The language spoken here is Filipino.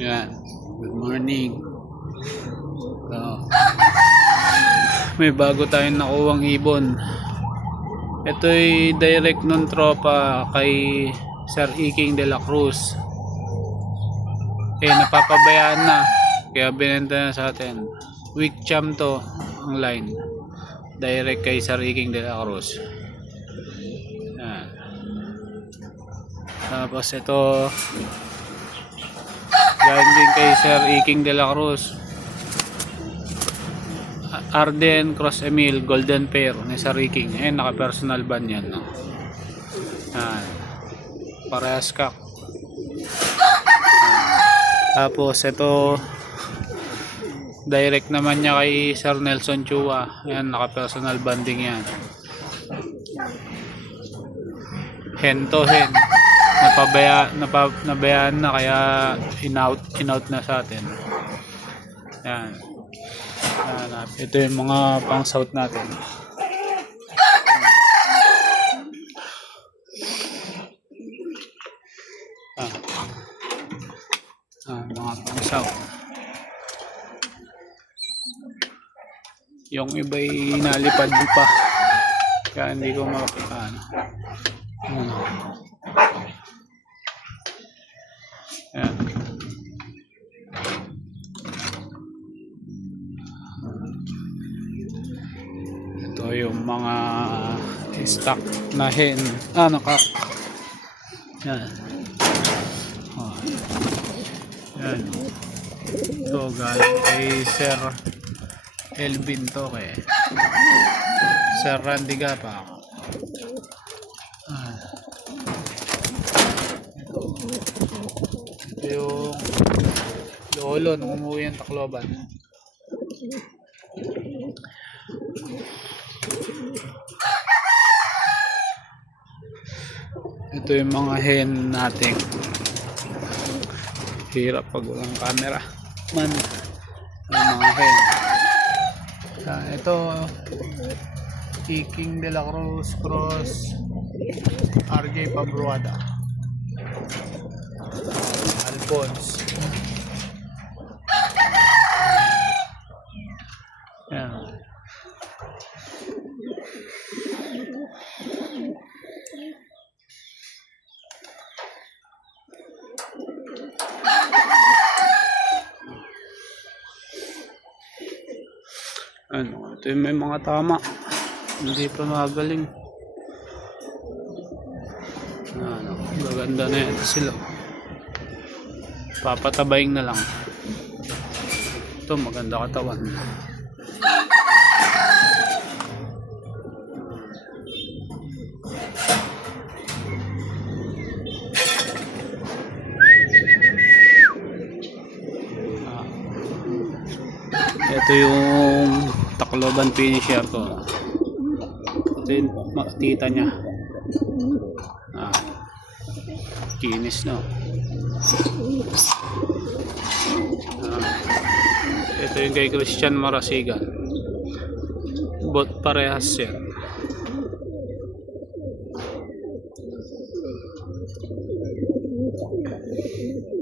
Yan. Good morning. So, may bago tayong nakuwang ibon. Ito'y direct nun tropa kay Sir Iking de la Cruz. Napapabayaan na. Kaya binenta na sa atin. Weak cham to ang line. Direct kay Sir Iking de la Cruz. Yan. Tapos ito galing din kay Sir Iking de la Cruz. Arden Cross Emil Golden Pair ni Sir Iking. Naka personal ban yan, no? Parehas kak. Tapos ito direct naman niya kay Sir Nelson Chua. Naka personal banding yan. Hen to hen. Nabayaan na kaya in-out na sa atin. Yan. Ito yung mga pang south natin. Mga pang south. Yung iba'y nalipad pa. Kaya hindi ko makapita. Yan. Ito yung mga stock na hen. Nakak. Yan. Yan. Ito galing kay Sir Elvin to kay Sir Randy Gapa. Ito yung lolo nung umuwi ang Tacloban. Ito yung mga hen natin. Hirap pag walang camera man ang mga hen. Ito Iking de la Cruz Cross RJ Pabruada Alphonse. Yan. Ito yung may mga tama. Hindi pa magaling. Maganda na ito sila. Papatabayin na lang. Ito maganda katawan. Ito yung Tacloban finisher ko. Ito yung tita niya. Kinis, no? Ito yung kay Christian Marasigan. Bot parehas yan.